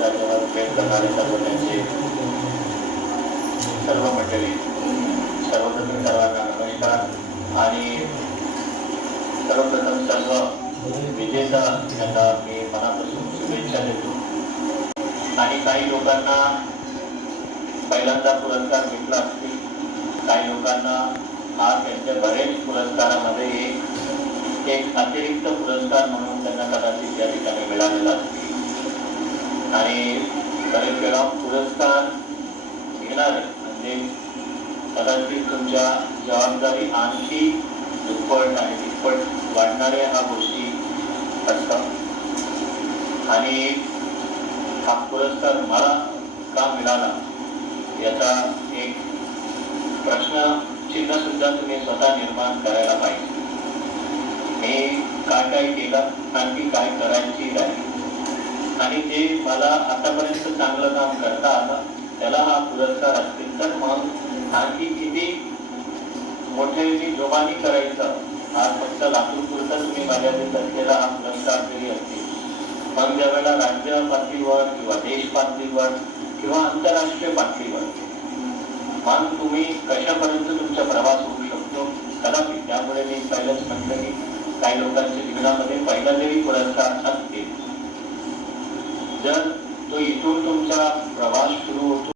राजावर प्रेम करणारे सर्व त्यांचे सर्व मंडळी, सर्वप्रथम सर्वांना नमस्कार आणि सर्वप्रथम सर्व विजेता यांना मी मनापासून शुभेच्छा देतो। आणि काही लोकांना पहिल्यांदा पुरस्कार भेटला असतील, काही लोकांना हा त्यांच्या बरेच पुरस्कारामध्ये एक अतिरिक्त पुरस्कार म्हणून त्यांना कदाचित या ठिकाणी मिळालेला असतील आणि बरेच वेळा पुरस्कार घेणारे म्हणजे कदाचित तुमच्या जबाबदारी आणखी दुप्पट आणि तिप्पट वाढणाऱ्या ह्या गोष्टी असतात आणि हा पुरस्कार मला का मिळाला याचा एक प्रश्न चिन्ह सुद्धा तुम्ही स्वतः निर्माण करायला पाहिजे। मी काय केलं, आणखी काय करायची राहिली आणि जे मला आतापर्यंत चांगलं काम करता आलं त्याला हा पुरस्कार असतील तर मग आणखी किती मोठे जोमानी करायचं। आज फक्त लातूर पुरता तुम्ही माझ्याकडे असलेला हा पुरस्कार जरी असतील, मग ज्यावेळेला राज्य पातळीवर किंवा देश पातळीवर किंवा आंतरराष्ट्रीय पातळीवर मग तुम्ही कशापर्यंत तुमचा प्रवास होऊ शकतो कदाचित। त्यामुळे मी पहिलंच म्हटलं की काही लोकांच्या जीवनामध्ये पहिला जरी पुरस्कार असतील, जर तो इथून तुमचा प्रवास सुरू होतो